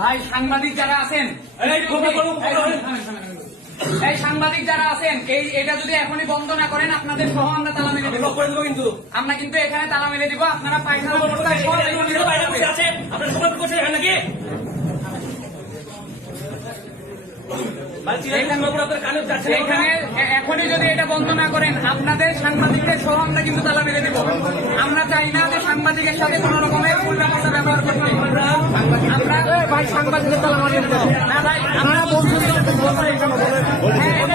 ভাই সাংবাদিক যারা আছেন, এই সাংবাদিক যারা আছেন, এটা যদি এখনই বন্ধ না করেন আপনাদের সহ আমরা তালা মেরে দেবো। কিন্তু আমরা কিন্তু এখানে তালা মেরে দিব। আপনারা পায়খানা এখানে এখনই যদি এটা বন্ধ না করেন আপনাদের সাংবাদিকদের সহ আমরা কিন্তু তালা মেরে দেবো। আমরা চাই না যে সাংবাদিকের সাথে কোন রকমের উল্টাপাল্টা ব্যবহার করতে। আমরা ভাই সাংবাদিকের তালা মারিয়ে দেবো না ভাই, আমরা বলছি Hey!